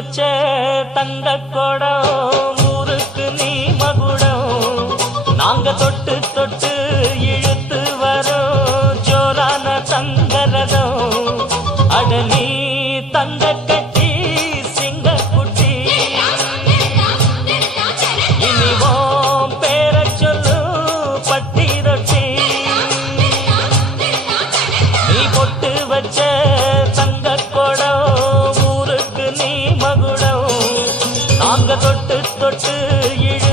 வச்ச தங்க கொடம் ஊருக்கு நீ மகுடம் நாங்க தொட்டு தொட்டு இழுத்து வரோம் ஜோரான தங்கரதம் அட நீ தங்க கட்டி சிங்க குட்டி இனிவோம் பேர சொல்லு பட்டி ரொட்டி நீ பொட்டு வச்ச தங்க கொடம் ஊருக்கு நீ மகுடம் நாங்க தொட்டு தொட்டு இழு